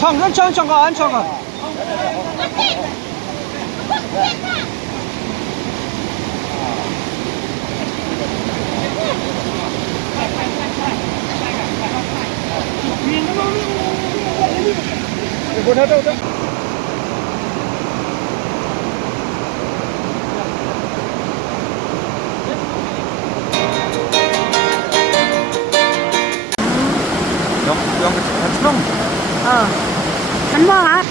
Chong có ăn chong à. Buồn hết đâu đó. Yang kecil. Kan banget.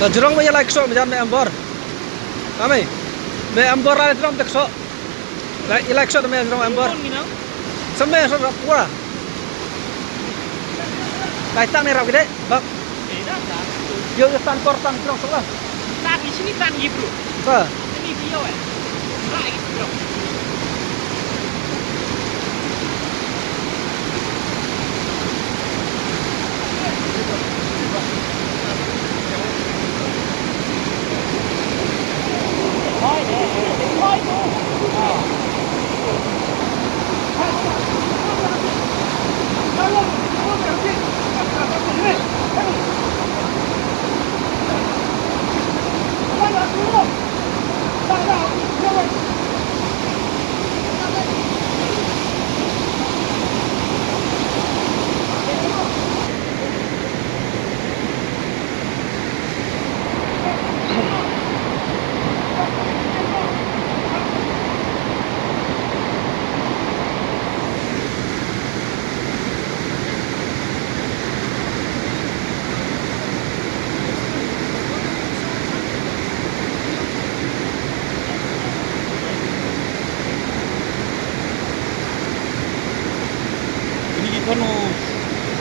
Nah, jurang banyak like so macam ambor. Kami, me ambor ada jurang tak so. Like so me jurang ambor. Sampai so pura. Like tang ni rap gede, bak. Yo tan kortang jurang so lah. Tak di sini tak ni bro. Apa? Ini dia tak gitu bro. Kono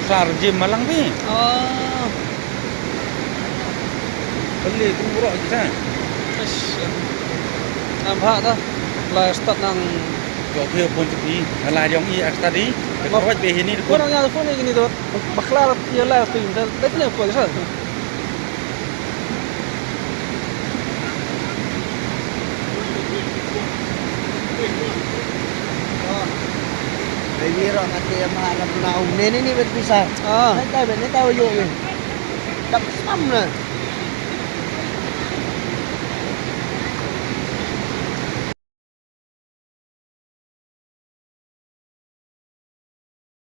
sarjem Malang ni. Oh. Beli kumurok kita. Nampak dah. Lah start nang Kau kira pun cepi. Alah yang i tadi. Kau buat be ini kau orang yang phone ini tu. Baklar dia lah tu. Dah ni apa sah? Baby ro nanti yang maharap naung. Ini bet bisa. Ah. Nanti tahu yuk ni. Tak sam lah.